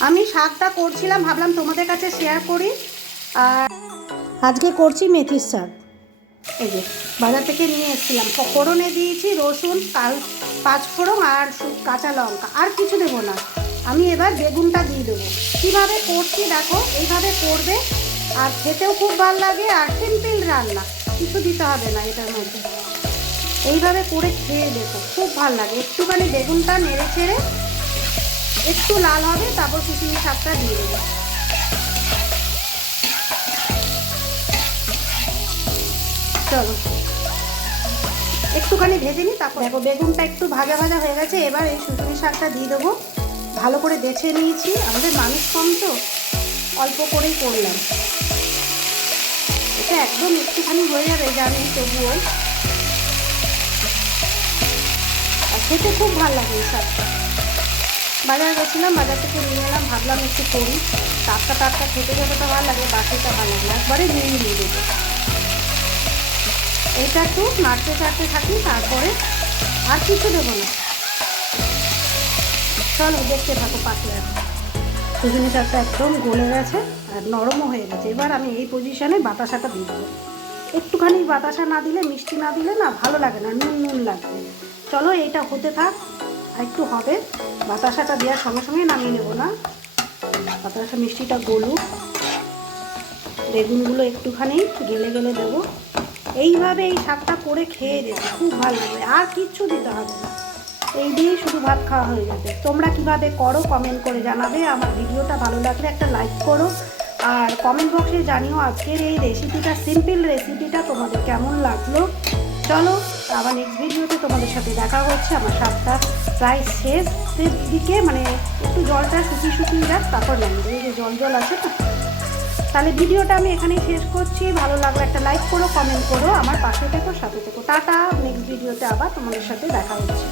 আমি শাকটা করছিলাম, ভাবলাম তোমাদের কাছে শেয়ার করি। আর আজকে করছি মেথির শাক। এই যে, বাজার থেকে নিয়ে এসেছিলাম। ফোড়নে দিয়েছি রসুন, কাল পাঁচ ফোড়ন আর কাঁচা লঙ্কা। আর কিছু দেবো না। আমি এবার বেগুনটা দিয়ে দেবো। কীভাবে করছি দেখো, এইভাবে করবে। আর খেতেও খুব ভালো লাগে আর সিম্পল রান্না। কিছু দিতে হবে না এটার মধ্যে। এইভাবে করে খেয়ে দেখো, খুব ভালো লাগে। একটুখানি বেগুনটা নেড়ে ছেড়ে একটু লাল হবে, তারপর কুচিনি শাকটা দিয়ে দেবো। চলো। একটুখানি ভেজে নিই, তারপর দেখো বেগুনটা একটু ভাজা ভাজা হয়ে গেছে, এবার এই শুশুনি শাকটা দিয়ে দেবো। ভালো করে বেছে নিয়েছি, আমাদের মানুষ কম তো, অল্প করেই করলাম। এটা একদম একটুখানি হয়ে যাবে জানি তবুও আর খেতে খুব ভালো লাগে এই শাকটা। বাজারে গেছিলাম, বাজার থেকে নিয়ে এলাম, ভাবলাম একটু করি। টাটকা টাটকা খেতে যতটা ভালো লাগে, বাকিটা ভালো লাগে একবারে নিয়ে নিয়ে দেবো এটা একটু নাড়তে চাড়তে থাকি, তারপরে আর কিছু দেবো না। চলো দেখতে থাকো পাতলা। সুজনি শাকটা একদম গলে গেছে আর নরমও হয়ে গেছে। এবার আমি এই পজিশনে বাতাসাটা দিয়ে দেবো। একটুখানি বাতাসা না দিলে, মিষ্টি না দিলে না ভালো লাগে না, নুন নুন লাগবে। চলো এইটা হতে থাক। একটু হবে। বাতাসাটা দেওয়ার সঙ্গে সঙ্গে নামিয়ে নেব না। বাতাসা মিষ্টিটা গলুক। বেগুনগুলো একটুখানি গেলে গেলে দেবো। এইভাবে এই শাকটা করে খেয়ে দেবে খুব ভালো লাগবে। আর কিচ্ছু দিতে হবে না। এই দিয়েই শুধু ভাত খাওয়া হয়ে যাবে। তোমরা কীভাবে করো কমেন্ট করে জানাবে। আমার ভিডিওটা ভালো লাগলে একটা লাইক করো। আর কমেন্ট বক্সে জানিও আজকের এই রেসিপিটা, সিম্পল রেসিপিটা তোমাদের কেমন লাগল। চলো আবার নেক্সট ভিডিওতে তোমাদের সাথে দেখা হচ্ছে। আমার শাকটা প্রায় শেষের দিকে মানে একটু জলটা শুকিয়ে শুকিয়ে যাক, তারপর নামিয়ে এই যে জল জল আছে না তাহলে ভিডিওটা আমি এখানেই শেষ করছি। ভালো লাগলে একটা লাইক করো কমেন্ট করো, আমার পাশে থেকো, সাথে থেকো। টাটা নেক্সট ভিডিওতে আবার তোমাদের সাথে দেখা হচ্ছে।